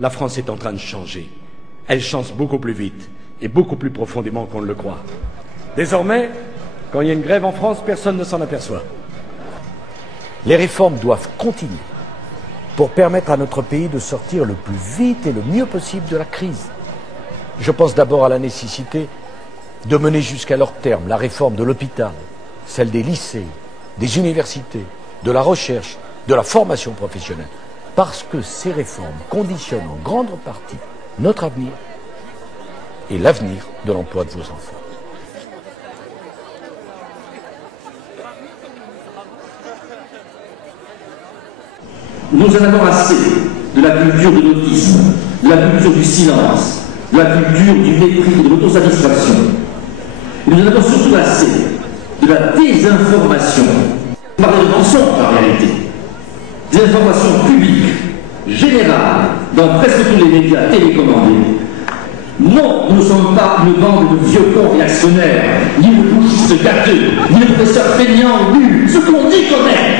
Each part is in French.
La France est en train de changer. Elle change beaucoup plus vite et beaucoup plus profondément qu'on ne le croit. Désormais, quand il y a une grève en France, personne ne s'en aperçoit. Les réformes doivent continuer pour permettre à notre pays de sortir le plus vite et le mieux possible de la crise. Je pense d'abord à la nécessité de mener jusqu'à leur terme la réforme de l'hôpital, celle des lycées, des universités, de la recherche, de la formation professionnelle, parce que ces réformes conditionnent en grande partie notre avenir et l'avenir de l'emploi de vos enfants. Nous en avons assez de la culture de l'autisme, de la culture du silence, de la culture du mépris, de l'autosatisfaction. Nous en avons surtout assez de la désinformation, par des mensonges en réalité, des informations publiques, générales, dans presque tous les médias télécommandés. Non, nous ne sommes pas une bande de vieux cons réactionnaires, ni de bouchistes gâteux, ni de professeurs feignants nuls, ce qu'on dit qu'on est.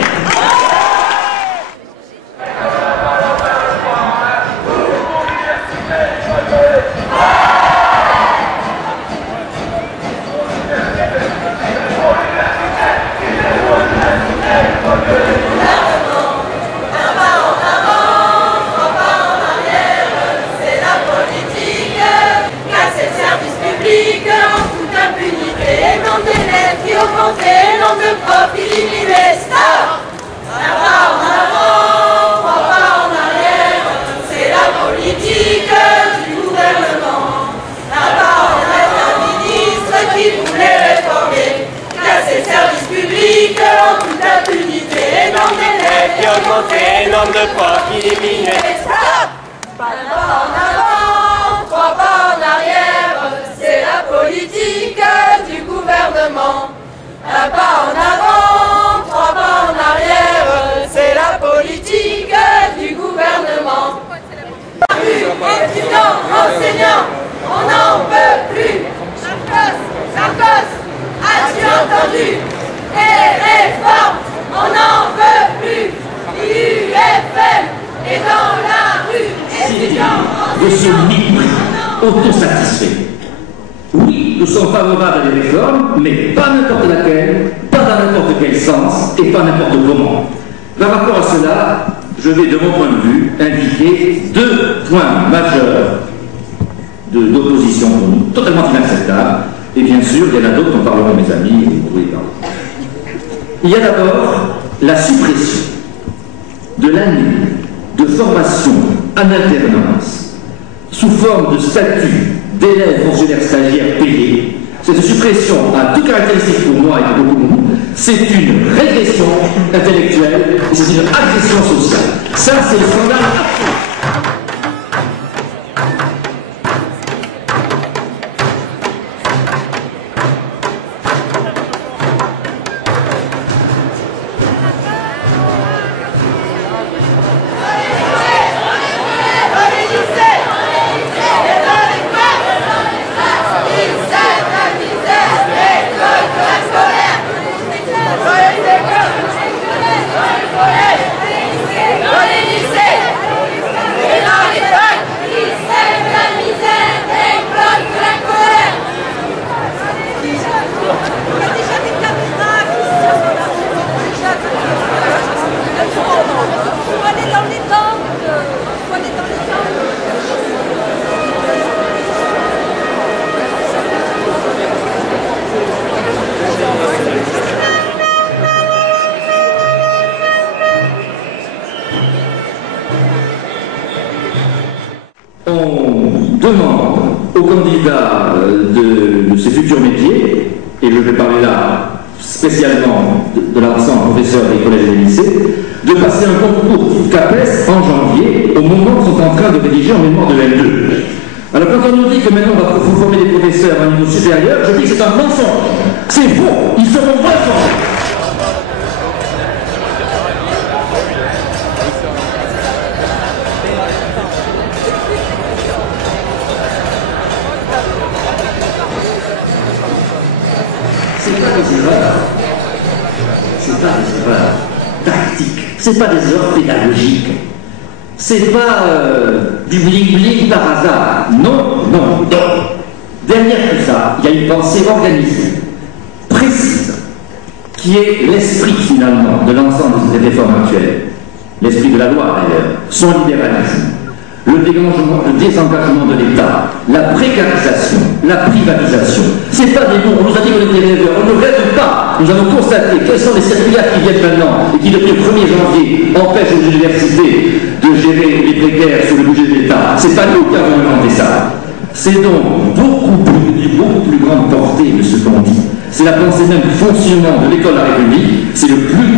Nombre de profits éliminés. Pas en avant, 3 pas en arrière, c'est la politique du gouvernement. Un pas en avant, 3 pas en arrière, c'est la politique du gouvernement. Étudiants, enseignants, on n'en peut plus. Sarkozy, as-tu entendu? Les réformes, on n'en peut plus. UFM est dans la rue, étudiants, de ce mépris autosatisfait. Oui, nous sommes favorables à des réformes, mais pas n'importe laquelle, pas dans n'importe quel sens et pas n'importe comment. Par rapport à cela, je vais, de mon point de vue, indiquer 2 points majeurs d'opposition pour nous, totalement inacceptables. Et bien sûr, il y en a d'autres dont parleront mes amis, et vous pouvez parler. Il y a d'abord la suppression de l'année de formation en alternance sous forme de statut d'élève fonctionnaire stagiaire payé. Cette suppression a deux caractéristiques pour moi et pour beaucoup de monde. C'est une régression intellectuelle et c'est une agression sociale. Ça, c'est le scandale absolu. Demande aux candidats de ces futurs métiers, et je vais parler là spécialement de l'ensemble professeurs des collèges et des lycées, de passer un concours type CAPES en janvier, au moment où ils sont en train de rédiger en mémoire de L2. Alors quand on nous dit que maintenant on va former des professeurs à un niveau supérieur, je dis que c'est un mensonge. C'est faux, ils seront reformés. C'est pas des erreurs tactiques, c'est pas des erreurs pédagogiques. c'est pas du bling-bling par hasard. Non, non, non. Derrière tout ça, il y a une pensée organisée, précise, qui est l'esprit finalement de l'ensemble des réformes actuelles. L'esprit de la loi d'ailleurs, son libéralisme, le désengagement de l'État, la précarisation, la privatisation. C'est pas des mots, on nous a dit qu'on était rêveurs, on ne rêve pas. Nous avons constaté quelles sont les circulaires qui viennent maintenant et qui depuis le 1er janvier empêchent aux universités de gérer les précaires sur le budget de l'État. C'est pas nous qui avons inventé ça. C'est donc beaucoup plus grande portée de ce qu'on dit. C'est la pensée même du fonctionnement de l'école de la République, c'est le plus